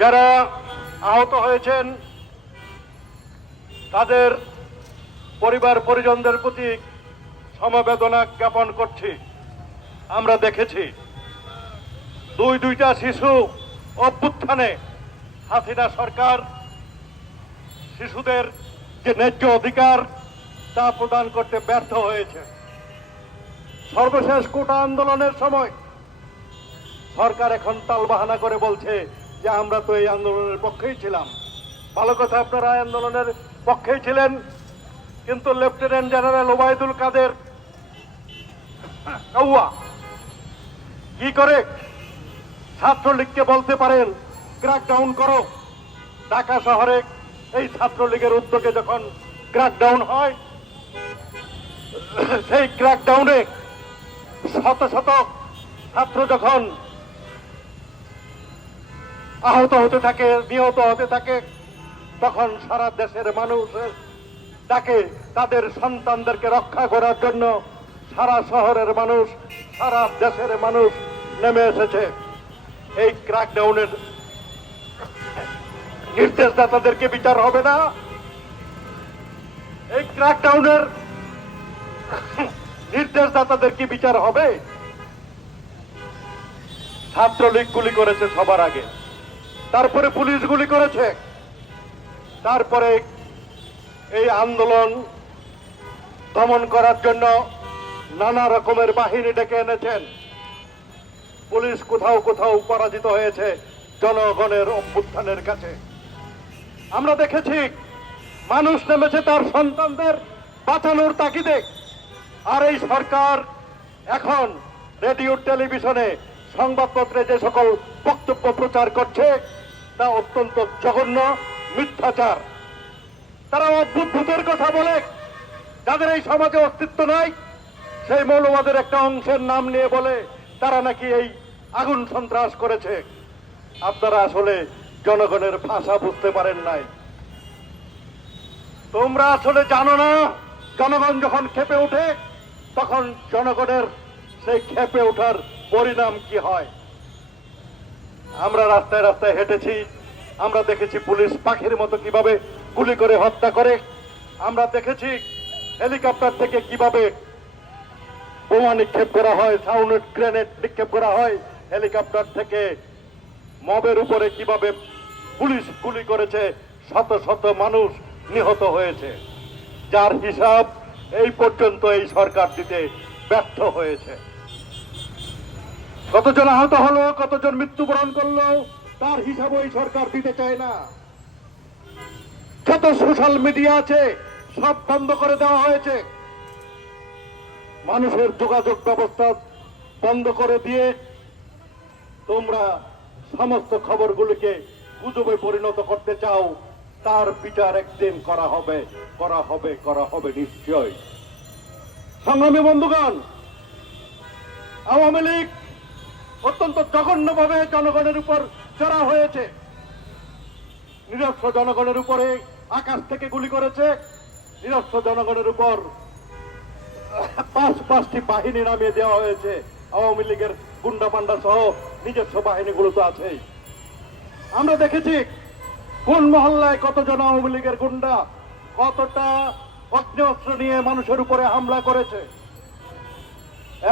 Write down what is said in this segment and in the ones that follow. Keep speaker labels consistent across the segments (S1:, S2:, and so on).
S1: যারা আহত হয়েছেন, তাদের পরিবার পরিজনদের প্রতি সমবেদনা জ্ঞাপন করছি। আমরা দেখেছি, দুই দুইটা শিশু অভ্যুত্থানে হাসিনা সরকার শিশুদের যে ন্যায্য অধিকার তা প্রদান করতে ব্যর্থ হয়েছে। সর্বশেষ কোটা আন্দোলনের সময় সরকার এখন তালবাহানা করে বলছে যে আমরা তো এই আন্দোলনের পক্ষেই ছিলাম। ভালো কথা, আপনারা আন্দোলনের পক্ষেই ছিলেন। কিন্তু লেফটেন্যান্ট জেনারেল ওবায়দুল কাদের কি করে ছাত্রলীগকে বলতে পারেন ক্র্যাকডাউন করো। ঢাকা শহরে এই ছাত্রলীগের উদ্যোগে যখন ক্র্যাকডাউন হয়, সেই ক্র্যাকডাউনে শত শত ছাত্র যখন আহত হতে থাকে, নিহত হতে থাকে, তখন সারা দেশের মানুষ তাকে, তাদের সন্তানদেরকে রক্ষা করার জন্য সারা শহরের মানুষ, সারা দেশের মানুষ নেমে এসেছে। এই ক্র্যাকডাউনের নির্দেশদাতাদেরকে বিচার হবে না। এই ক্র্যাকডাউনের নির্দেশদাতাদের কি বিচার হবে? ছাত্রলীগ গুলি করেছে সবার আগে। তারপরে পুলিশ গুলি করেছে। তারপরে এই আন্দোলন দমন করার জন্য নানা রকমের বাহিনী ডেকে এনেছেন। পুলিশ কোথাও কোথাও পরাজিত হয়েছে জনগণের অভ্যুত্থানের কাছে। আমরা দেখেছি, মানুষ নেমেছে তার সন্তানদের বাঁচানোর তাগিদে। আর এই সরকার এখন রেডিও টেলিভিশনে সংবাদপত্রে যে সকল বক্তব্য প্রচার করছে, তা অত্যন্ত জঘন্য মিথ্যাচার। তারা অভ্যুত্থুতের কথা বলে, যাদের এই সমাজে অস্তিত্ব নাই, সেই মৌলবাদের একটা অংশের নাম নিয়ে বলে তারা নাকি এই আগুন সন্ত্রাস করেছে। আপনারা আসলে জনগণের ভাষা বুঝতে পারেন নাই। তোমরা আসলে জানো না, জনগণ যখন খেপে ওঠে, তখন জনগণের সেই খেপে ওঠার পরিণাম কি হয়? আমরা রাস্তায় রাস্তায় হেঁটেছি, আমরা দেখেছি পুলিশ পাখির মতো কীভাবে গুলি করে হত্যা করে, আমরা দেখেছি হেলিকপ্টার থেকে কীভাবে বোমা নিক্ষেপ করা হয়, সাউন্ড গ্রেনেড নিক্ষেপ করা হয়, হেলিকপ্টার থেকে মবের উপরে কীভাবে পুলিশ গুলি করেছে, শত শত মানুষ নিহত হয়েছে। যার হিসাব এই পর্যন্ত এই সরকার দিতে ব্যর্থ হয়েছে। কতজন আহত হলো, কতজন মৃত্যুবরণ করল, তার হিসাব এই সরকার দিতে চায় না। যত সোশ্যাল মিডিয়া আছে, সব বন্ধ করে দেওয়া হয়েছে। মানুষের যোগাযোগ ব্যবস্থা বন্ধ করে দিয়ে তোমরা সমস্ত খবরগুলিকে গুজবে পরিণত করতে চাও, তার বিচার একদিন করা হবে করা হবে করা হবে নিশ্চয় সংগ্রামী বন্ধুগণ, আওয়ামী লীগ অত্যন্ত জঘন্যভাবে জনগণের উপর চড়া হয়েছে। নিরস্ত্র জনগণের উপরে আকাশ থেকে গুলি করেছে। নিরস্ত্র জনগণের উপর পাঁচ পাঁচটি বাহিনী নামিয়ে দেওয়া হয়েছে। আওয়ামী লীগের গুন্ডা পান্ডা সহ নিজস্ব বাহিনীগুলো তো আছেই। আমরা দেখেছি কোন মহল্লায় কতজন আওয়ামী লীগের গুন্ডা কতটা অস্ত্র নিয়ে মানুষের উপরে হামলা করেছে।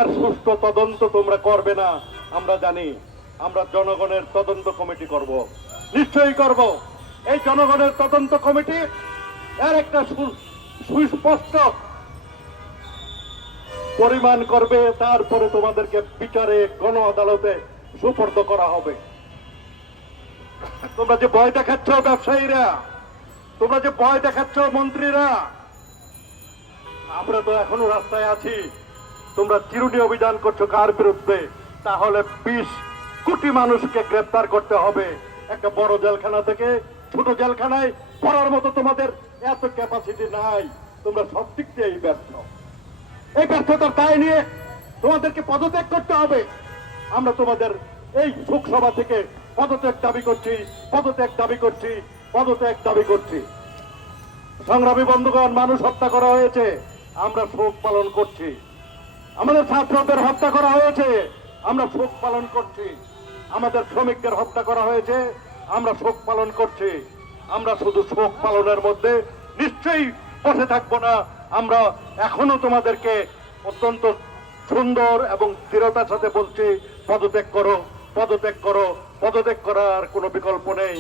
S1: এর সুষ্ঠু তদন্ত তোমরা করবে না। আমরা জানি আমরা জনগণের তদন্ত কমিটি করব। নিশ্চয়ই করব। এই জনগণের তদন্ত কমিটি এর একটা সুস্পষ্ট পরিমাণ করবে। তারপরে তোমাদেরকে বিচারে গণ আদালতে সুপর্দ করা হবে। তোমরা যে ভয় দেখাচ্ছ ব্যবসায়ীরা, তোমরা যে ভয় দেখাচ্ছ মন্ত্রীরা, আমরা তো এখনও রাস্তায় আছি। তোমরা চিরুনি অভিযান করছ কার বিরুদ্ধে? তাহলে বিশ কোটি মানুষকে গ্রেপ্তার করতে হবে। একটা বড় জেলখানা থেকে ছোট জেলখানায় পড়ার মতো তোমাদের এত ক্যাপাসিটি নাই। তোমরা সব দিক দিয়েই ব্যর্থ এই ব্যর্থতার দায় নিয়ে তোমাদেরকে পদত্যাগ করতে হবে। আমরা তোমাদের এই শোকসভা থেকে পদত্যাগ দাবি করছি, পদত্যাগ দাবি করছি, পদত্যাগ দাবি করছি। সংগ্রামী বন্ধুগণ, মানুষ হত্যা করা হয়েছে, আমরা শোক পালন করছি। আমাদের ছাত্রদের হত্যা করা হয়েছে। আমরা শোক পালন করছি। আমাদের শ্রমিকদের হত্যা করা হয়েছে, আমরা শোক পালন করছি। আমরা শুধু শোক পালনের মধ্যে নিশ্চয়ই বসে থাকব না। আমরা এখনও তোমাদেরকে অত্যন্ত সুন্দর এবং দৃঢ়তার সাথে বলছি, পদত্যাগ করো পদত্যাগ করো, পদত্যাগ করার কোনো বিকল্প নেই।